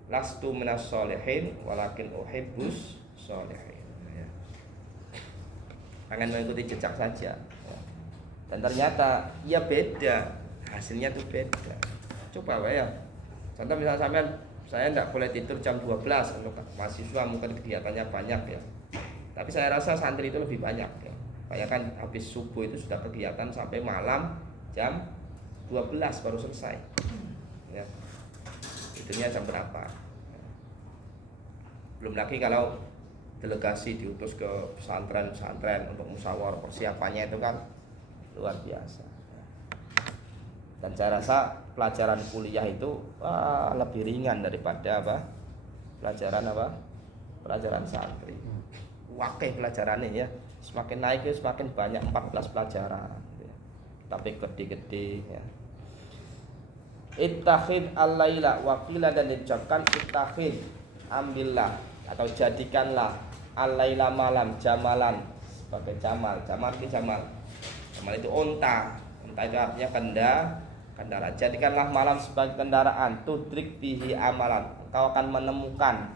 Lastu minas sholihin walakin uhibbus sholihin ya. Pengen mengikuti jejak saja ya. Dan ternyata ya beda, hasilnya tuh beda. Coba ya, contoh misalnya saya tidak boleh tidur jam 12 untuk mahasiswa, mungkin kegiatannya banyak ya. Tapi saya rasa santri itu lebih banyak ya. Bayangkan habis subuh itu sudah kegiatan sampai malam jam 12 baru selesai ya. Tidurnya jam berapa? Belum lagi kalau delegasi diutus ke pesantren untuk musyawarah, persiapannya itu kan luar biasa. Dan saya rasa pelajaran kuliah itu lebih ringan daripada pelajaran santri. Wakil pelajarannya ya, semakin naik ya semakin banyak, 14 pelajaran ya. Tapi gede-gede ya. Ittakhid al-laila, wakila, dan diucapkan ittakhid, ambillah atau jadikanlah al-laila malam, jamalan, sebagai jamal itu unta itu artinya kendaraan. Jadikanlah malam sebagai kendaraan, tudrik bihi amalan, engkau akan menemukan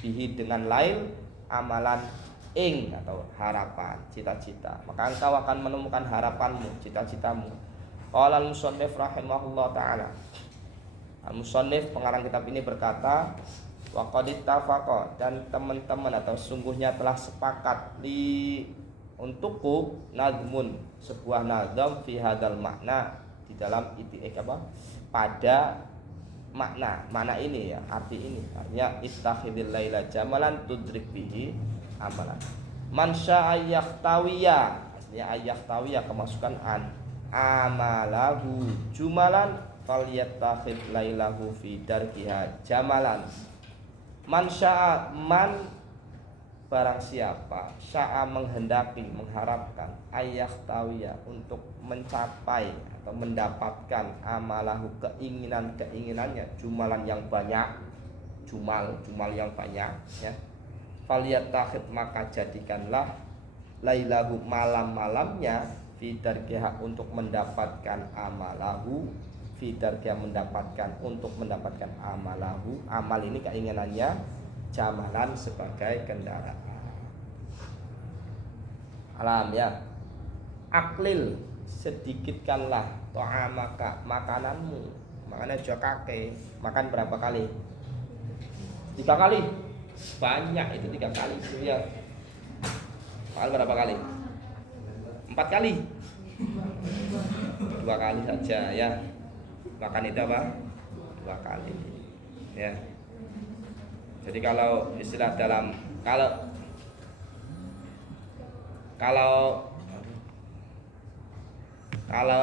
bihi dengan lail amalan ing atau harapan, cita-cita. Maka engkau akan menemukan harapanmu, cita-citamu. Qala al-musannif rahimahullah taala. Al-musannif pengarang kitab ini berkata, wa qad ittafaqa, dan teman-teman atau sungguhnya telah sepakat untukku nadmun, sebuah nazam fi hadzal makna, di dalam pada makna ini ya, arti ini. Artinya ittakhidil laila jamalan tudrik bihi amalan. Man syaa yahtawiya, aslinya ayahtawiya kemasukan an, amalahu jumalan falyattakhid lailahu fi darkiha jamalan. Man syaa, man barang siapa, syaa menghendaki, mengharapkan, ayahtawiya untuk mencapai atau mendapatkan amalahu keinginannya, jumalan yang banyak, jumal yang banyak ya. Falyattakhid maka jadikanlah lailahu malam-malamnya fi darkiha untuk mendapatkan amalahu, fi darkiha untuk mendapatkan amalahu, amal ini keinginannya, jamalan sebagai kendaraan. Alam ya. Aklil sedikitkanlah ta'amaka makananmu. Makanya juga kakek makan berapa kali? 3 kali. Banyak itu 3 kali itu ya. Makan berapa kali? 4 kali. 2 kali saja ya. Makan itu apa? 2 kali. Ya. Jadi kalau istilah dalam kalau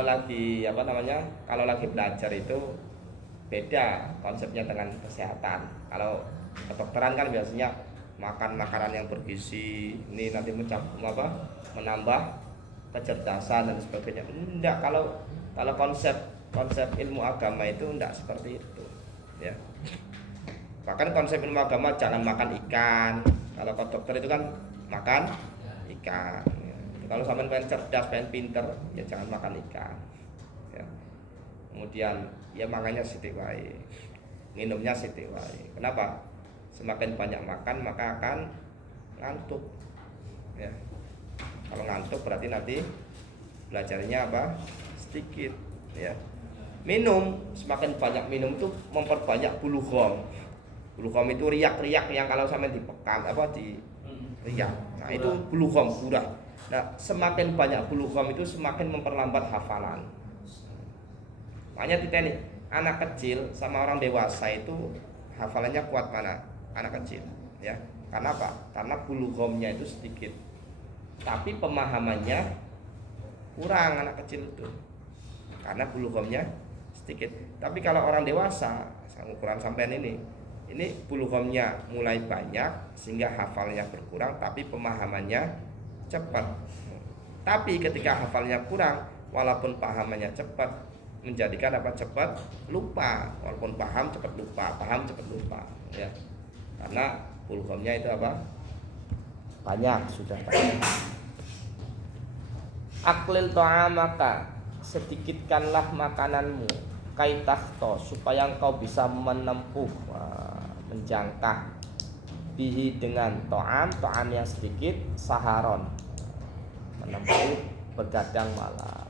lagi apa namanya? Kalau lagi belajar itu beda konsepnya dengan kesehatan. Kalau kedokteran kan biasanya makan makanan yang bergizi, ini nanti menambah kecerdasan dan sebagainya. Enggak, kalau konsep ilmu agama itu enggak seperti itu, ya. Bahkan konsep ilmu agama jangan makan ikan. Kalau dokter itu kan makan ikan. Ya. Kalau sampean pengen cerdas, pengen pinter, ya jangan makan ikan. Ya. Kemudian ya makanya sithik wae. Minumnya sithik wae. Kenapa? Semakin banyak makan maka akan ngantuk. Ya. Kalau ngantuk berarti nanti belajarnya apa? Sedikit. Ya. Minum, semakin banyak minum itu memperbanyak bulugham. Bulugham itu riak-riak yang kalau sampai dipekam di riak. Nah, itu bulugham kurang. Nah, semakin banyak bulugham itu semakin memperlambat hafalan. Makanya kita ini anak kecil sama orang dewasa itu hafalannya kuat mana? Anak kecil, ya. Karena apa? Karena bulughamnya itu sedikit. Tapi pemahamannya kurang anak kecil itu. Karena bulughamnya sedikit. Tapi kalau orang dewasa, ukuran sampean ini bulughamnya mulai banyak sehingga hafalnya berkurang tapi pemahamannya cepat. Tapi ketika hafalnya kurang walaupun pahamannya cepat menjadikan apa? Cepat lupa. Walaupun paham cepat lupa, ya. Karena bulughamnya itu apa? Banyak, sudah banyak. Aklil ta'amaka, sedikitkanlah makananmu, kaitahto, supaya engkau bisa menempuh, menjangkah bihi dengan to'am yang sedikit, saharon, menempuh begadang malam.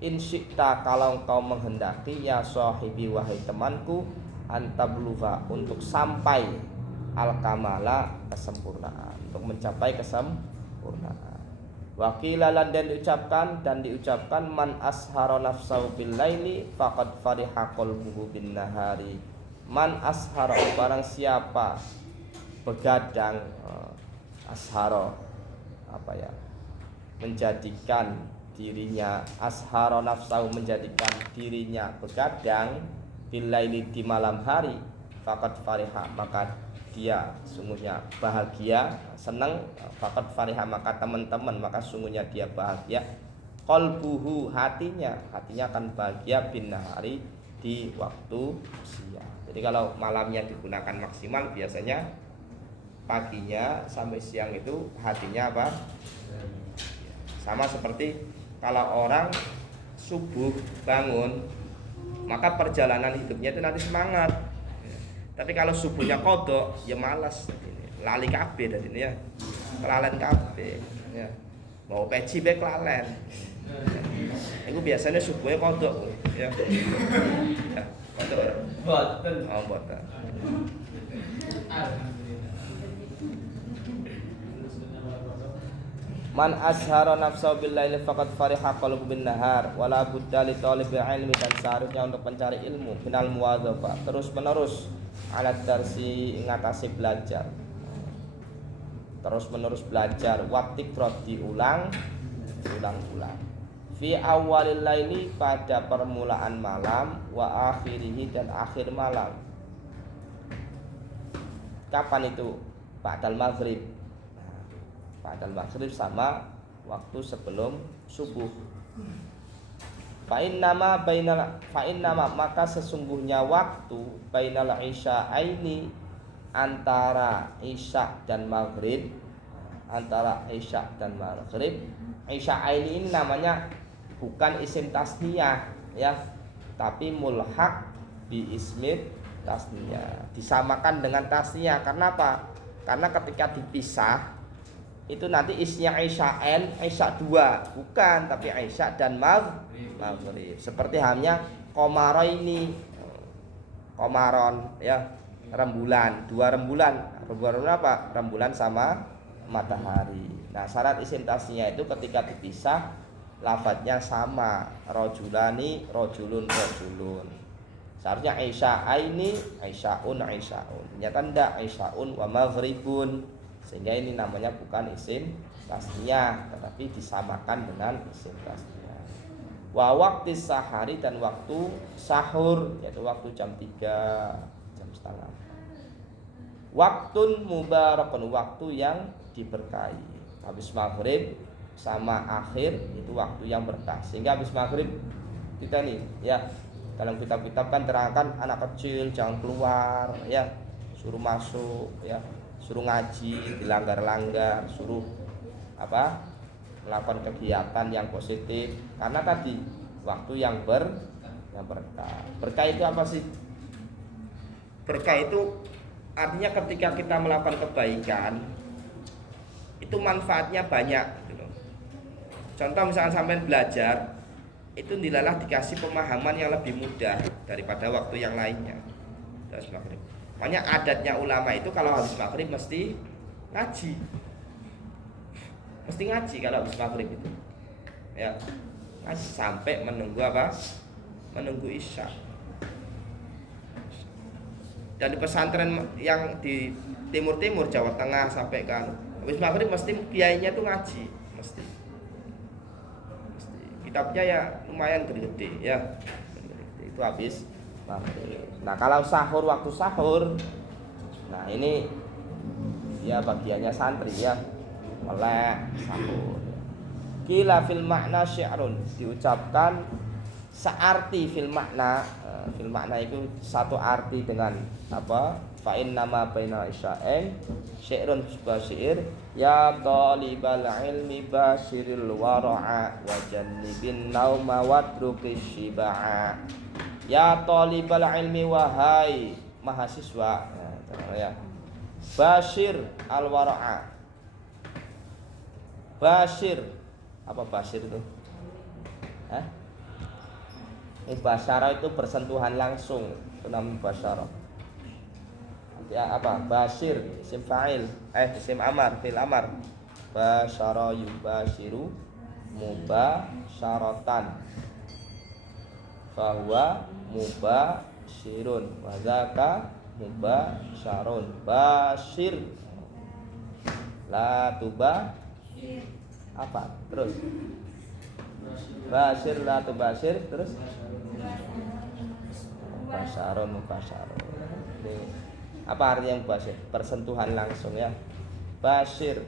Insyikta, kalau engkau menghendaki, ya sahibi wahai temanku, antabluha, untuk sampai al-kamala, kesempurnaan, untuk mencapai kesempurnaan. Wakilalan dan diucapkan man ashara nafsahu bil laili faqad fariha qalbuhu bin nahari. Man ashara, barang siapa begadang, ashara menjadikan dirinya, ashara nafsahu menjadikan dirinya begadang bil laili di malam hari, faqad fariha maka dia sungguhnya bahagia, senang, faqad fariha maka teman-teman maka sungguhnya dia bahagia, qalbuhu hatinya akan bahagia bin nahari di waktu siang. Jadi kalau malamnya digunakan maksimal, biasanya paginya sampai siang itu hatinya apa? Sama seperti kalau orang subuh bangun, maka perjalanan hidupnya itu nanti semangat. Tapi kalau subuhnya kodok, ya malas, lali kabeh dari ini ya, kelalen kabeh, ya. Mau peci be kelalen. Itu biasanya subuhnya kodok, ya. Ya, kodok. Boten. Oh, boten. Man ashara nafsahu bil laili faqad fariha qalbu bin nahar wala budda li talibil ilmi, dan seharusnya untuk pencari ilmu minal muwadzafah, terus menerus alat darsi, ngatasi belajar. terus menerus belajar, watikrar diulang fi awalil laili pada permulaan malam, wa akhirihi dan akhir malam. Kapan itu? Ba'dal maghrib. Ba'dal maghrib sama waktu sebelum subuh. Fa innama maka sesungguhnya waktu bainal isya'aini antara isya dan maghrib, isya'aini ini namanya bukan isim tasniyah ya, tapi mulhaq bi ismit tasniyah, disamakan dengan tasniyah. Karena apa? Karena ketika dipisah itu nanti isnya isya'en, isya' dua, bukan, tapi isya' dan maghrib. Seperti halnya qamaraini, qamaron ya, rembulan, dua rembulan. Rembulan apa? Rembulan sama matahari. Nah, syarat isim tasniyah itu ketika dipisah lafadznya sama, rojulani, rojulun. Seharusnya isya'aini, isya'un. Ternyata tidak, isya'un wa maghribun. Sehingga ini namanya bukan isim tasniyah, tetapi disamakan dengan isim tasniyah. Wa waqti sahari dan waktu sahur, yaitu waktu jam 3, jam setengah. Waktun mubarakun, waktu yang diberkahi. Habis maghrib sama akhir itu waktu yang berkah. Sehingga habis maghrib kita nih ya, dalam kitab-kitab kan terangkan anak kecil jangan keluar ya, suruh masuk ya, suruh ngaji, dilanggar-langgar, suruh melakukan kegiatan yang positif. Karena tadi waktu yang berkah. Berkah itu apa sih? Berkah itu artinya ketika kita melakukan kebaikan itu manfaatnya banyak. Contoh misalkan sampai belajar itu dilalah dikasih pemahaman yang lebih mudah daripada waktu yang lainnya. Habis maghrib. Makanya adatnya ulama itu kalau habis maghrib mesti ngaji. Mesti ngaji kalau habis maghrib itu. Ya. Ngaji sampai menunggu apa? Menunggu isya. Dan di pesantren yang di timur-timur Jawa Tengah sampai kan habis maghrib mesti kiainya tuh ngaji, mesti. Kitabnya ya lumayan gede-gede ya. Itu habis maghrib. Nah, kalau sahur, waktu sahur, nah ini ya bagiannya santri ya, melek sahur. Qila fil makna syi'run, diucapkan searti fil makna. Fil makna itu satu arti dengan apa? Fa inna ma baina isya'in syi'run syair ya talibal ilmi basyiril wara'a wa jannibin nauma wadruqish shiba'a. Ya talibal ilmi, wahai mahasiswa ya, basyir al wara'a. Basyir, apa basyir itu? Basyara itu bersentuhan langsung, itu namanya basyara. Ya apa? Basyir isim fa'il, isim amar, fil amar. Basyara yubasyiru mubasyaratan. Fahuwa mubasyirun wa dzaka mubasyarun. Basyir la tuba apa? Terus basyir la tubasyir, terus mubasyarun. Apa artinya basyir? Bersentuhan langsung ya. Basyir,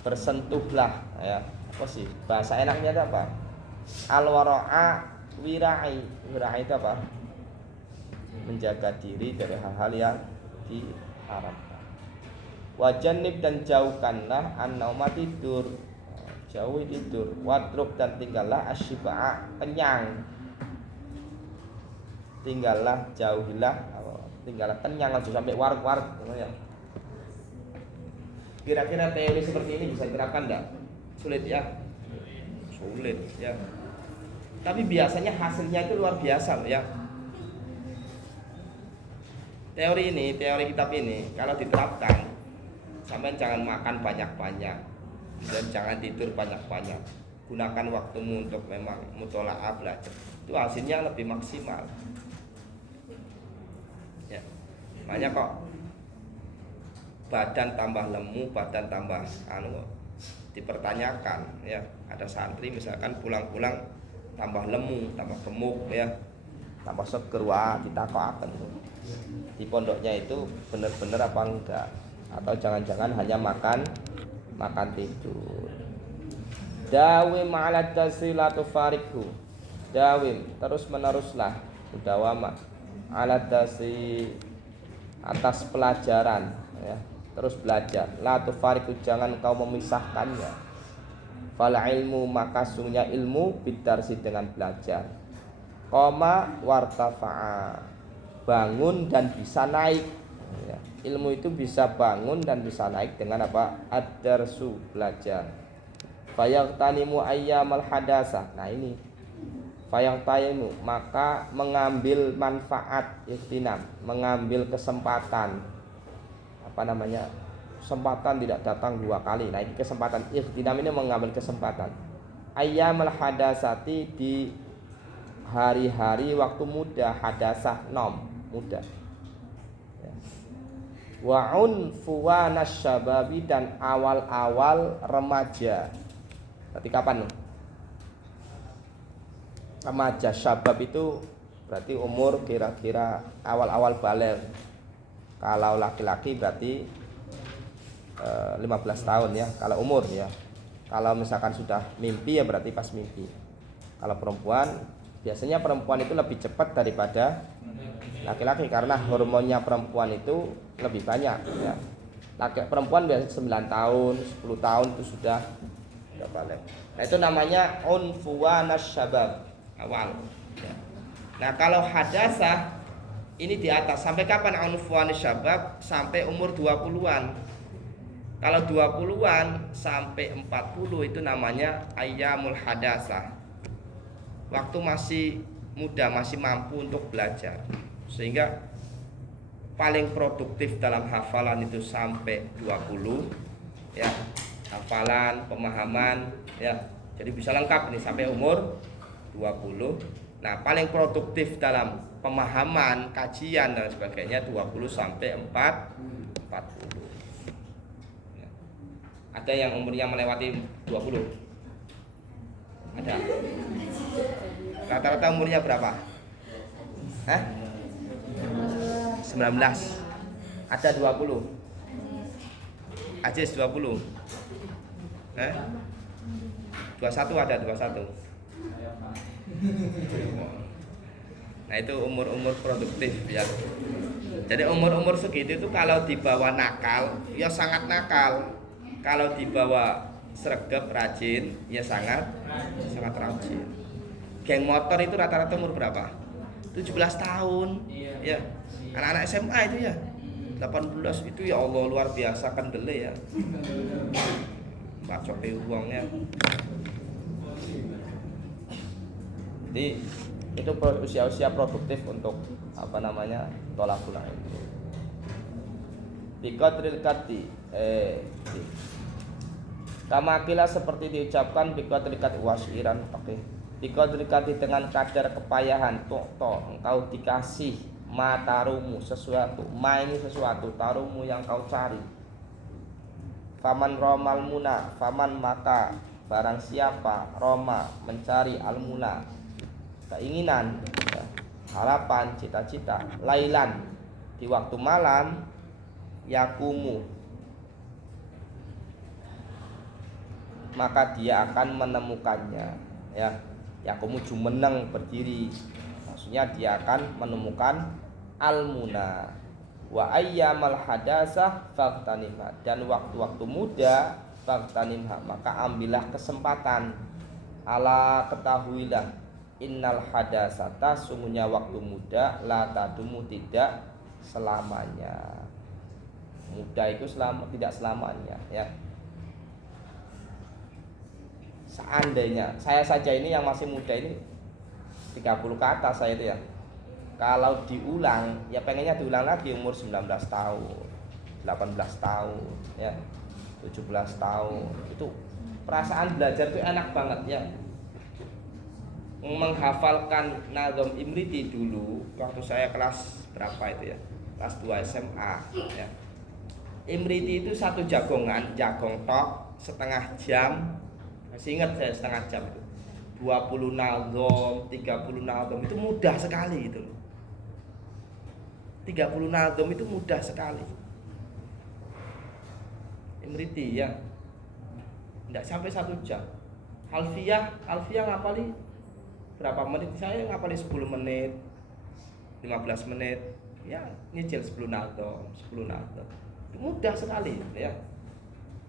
bersentuhlah ya. Apa sih? Bahasa enaknya itu apa? Al-wara'a wirai. Wirai itu apa? Menjaga diri dari hal-hal yang diharamkan. Wajannib, dan jauhkanlah an-nauma tidur. Jauhi tidur. Watruk, dan tinggallah asyiba'a kenyang. Tinggallah, jauhilah, tinggallah kenyang, aja sampai warg-warg ya. Kira-kira teori seperti ini bisa diterapkan enggak? Sulit ya? Sulit ya. Tapi biasanya hasilnya itu luar biasa ya. Teori kitab ini kalau diterapkan, sampean jangan makan banyak-banyak dan jangan tidur banyak-banyak. Gunakan waktumu untuk memang mutola'ah, belajar. Itu hasilnya lebih maksimal. Ya. Makanya kok badan tambah lemu, badan tambah dipertanyakan ya. Ada santri misalkan pulang-pulang tambah lemu, tambah gemuk ya, tambah seger, wah ditakokaken. Di pondoknya itu benar-benar apa enggak, atau jangan-jangan hanya makan tidur. Dawim ala tasilatu farikhu. Dawim terus meneruslah, mudawamah ala tasi atas pelajaran ya, terus belajar. La tufariku, jangan kau memisahkannya. Fal ilmu, maka sungguhnya ilmu bidarsi, dengan belajar. Qoma wartafa'a, bangun dan bisa naik ya. Ilmu itu bisa bangun dan bisa naik dengan apa? Ad-darsu, belajar. Fayaqtanimu ayyamal hadasah. Nah ini fayaqtanimu, maka mengambil manfaat, ikhtinam, mengambil kesempatan. Apa namanya? Kesempatan tidak datang dua kali. Nah ini kesempatan, ikhtinam ini mengambil kesempatan. Ayyamal hadasati, di hari-hari waktu muda, hadasah nom, muda ya. Wa unfuwanas syababi, dan awal-awal remaja. Berarti kapan? Remaja, syabab itu berarti umur kira-kira awal-awal baligh. Kalau laki-laki berarti 15 tahun ya, kalau umur ya. Kalau misalkan sudah mimpi ya berarti pas mimpi. Kalau perempuan, biasanya perempuan itu lebih cepat daripada laki-laki karena hormonnya perempuan itu lebih banyak ya. Perempuan biasanya 9 tahun, 10 tahun itu sudah balik. Nah itu namanya unfuwanas syabab, awal ya. Nah kalau hadasah ini di atas, sampai kapan unfuwanas syabab? Sampai umur 20-an. Kalau 20-an sampai 40 itu namanya ayyamul hadasah, waktu masih muda, masih mampu untuk belajar. Sehingga paling produktif dalam hafalan itu sampai 20 ya, hafalan, pemahaman ya. Jadi bisa lengkap nih sampai umur 20. Nah, paling produktif dalam pemahaman, kajian dan sebagainya 20 sampai 40. Ya. Ada yang umurnya melewati 20? Ada. Rata-rata umurnya berapa? Hah? 19. Ada 20. Ajis 20. 21 ada 21. Nah itu umur-umur produktif ya. Jadi umur-umur segitu itu kalau dibawa nakal ya sangat nakal. Kalau dibawa sregep rajin ya sangat rajin. Geng motor itu rata-rata umur berapa? 17 tahun ya. Anak-anak SMA itu ya 18 itu ya Allah luar biasa kendele ya. Bacoke uangnya. Jadi itu usia-usia produktif untuk apa namanya tolakul ilmi. Biqadril kati kamakila seperti diucapkan biqadril kati wasyiran. Oke. Biqadril kati dengan kadar kepayahan to engkau dikasih matarumu sesuatu, ini sesuatu, tarumu yang kau cari. Faman romal muna, faman maka barang siapa roma mencari almuna, keinginan, harapan, cita-cita, lailan di waktu malam, yakumu maka dia akan menemukannya ya. Yakumu jumeneng, berdiri, maksudnya dia akan menemukan almuna. Wa ayyamal hadasah faghtanimha, dan waktu-waktu muda faghtanimha, maka ambillah kesempatan. Ala ketahuilah, innal hadasata, sungguhnya waktu muda, la tadumu, tidak selamanya. Muda itu tidak selamanya ya. Seandainya saya saja ini yang masih muda ini 30 ke atas saya itu ya, kalau diulang ya pengennya diulang lagi umur 19 tahun, 18 tahun ya, 17 tahun. Itu perasaan belajar itu enak banget ya. Menghafalkan Nazom Imriti dulu waktu saya kelas berapa itu ya, kelas 2 SMA ya. Imriti itu satu jagongan, jagong tok setengah jam. Masih ingat saya setengah jam itu. 20 nadhom, 30 nadhom itu mudah sekali itu. 30 nadhom itu mudah sekali. Imriti ya. Tidak sampai 1 jam. Alfiyah ngapali berapa menit? Saya ngapali 10 menit, 15 menit. Ya, nyicil 10 nadhom, 10 nadhom. Itu mudah sekali ya.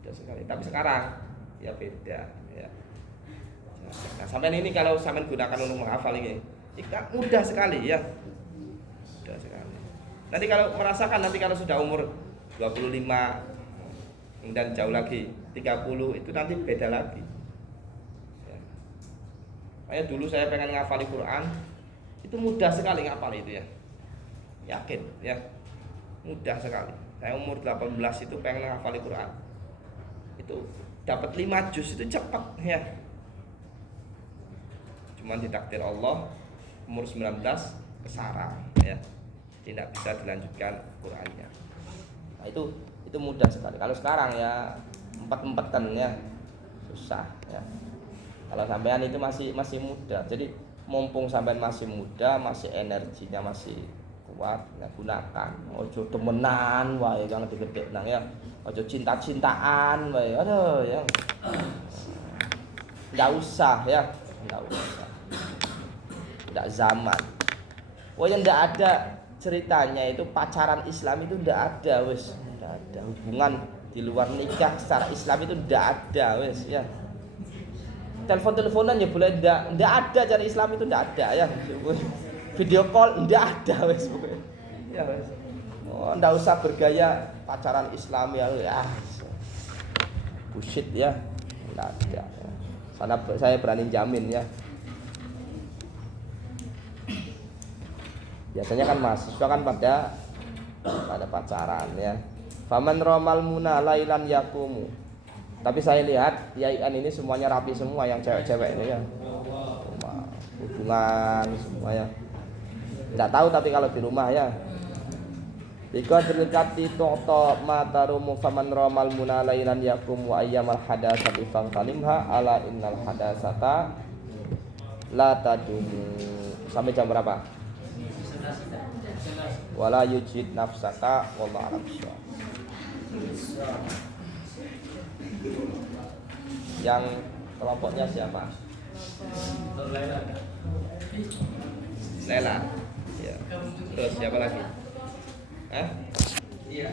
Mudah sekali. Tapi sekarang ya beda ya. Nah, sampai ini kalau sampean gunakan untuk menghafal ini mudah sekali ya. Mudah sekali. Nanti kalau merasakan nanti kalau sudah umur 25 dan jauh lagi 30 itu nanti beda lagi. Ya. Kayak dulu saya pengen ngafali Quran, itu mudah sekali ngafal itu ya. Yakin ya. Mudah sekali. Saya umur 18 itu pengen ngafali Quran. Itu dapat 5 juz itu cepat ya. Cuman ditakdir Allah umur 19 kesarang ya. Tidak bisa dilanjutkan Qurannya. Nah, itu mudah sekali. Kalau sekarang ya empet-empetan ya susah ya. Kalau sampean itu masih muda. Jadi mumpung sampean masih muda, masih energinya masih kuat, ya gunakan. Ojo temenan wae jangan digedek nang ya. Ojo cinta-cintaan wae. Aduh ya. Enggak usah ya, enggak usah. Enggak zaman. Pokoknya enggak ada ceritanya itu pacaran Islam itu enggak ada wis. Enggak ada hubungan di luar nikah secara Islam itu enggak ada wis ya. Telepon-teleponan ya boleh enggak ada cara Islam itu enggak ada ya. Video call enggak ada wis. Ya wis. Oh, enggak usah bergaya pacaran Islam ya. Bullshit ya. Enggak ada. Sana saya berani jamin ya. Biasanya kan mahasiswa kan pada pacaran ya. Faman romal muna lailan yakumu. Tapi saya lihat YIN ini semuanya rapi semua yang cewek-cewek ini ya. Hubungan semuanya. Enggak tahu tapi kalau di rumah ya. Jika terdekat toto matarumu faman romal muna lailan yakumu ayyamal hadasati fangtalimha ala innal hadasata la tadumu. Sampai jam berapa? Wala yujid nafsaka wallahu a'lam. Yang kelompoknya siapa? Lela. Ya. Terus siapa lagi? Iya.